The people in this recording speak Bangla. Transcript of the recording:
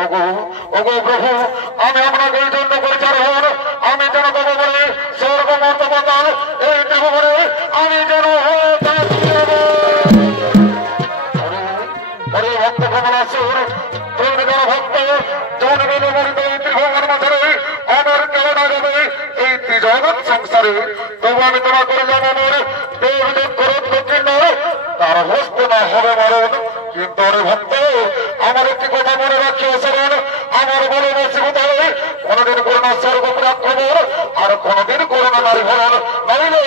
ওগো ওগো প্রভু, আমি আপনাকে এই জন্য পরিচার হন, আমি যেন কথা বলে স্বর্গ মর্তবতা এই ত্রিভুবনে আমি যেন ভক্ত কমলাসুর জনগণ ভক্ত জনগণ মনিত এই ত্রিভুবন মাঝারে আমার কেলনা যাবে এই ত্রিজগৎ সংসারে। তবু আমি তোমা করে যাবো আমার দেব দক্ষিণ তার হস্ত না হবে মরণ। কিন্তু অরে ভক্ত, আমার একটি কথা মনে রাখিও শরণ, আমার বলে বেশি কোনোদিন করোনা স্বর্গ আক্রমণ আর কোনোদিন করোনা নারী ভরণ, নইলে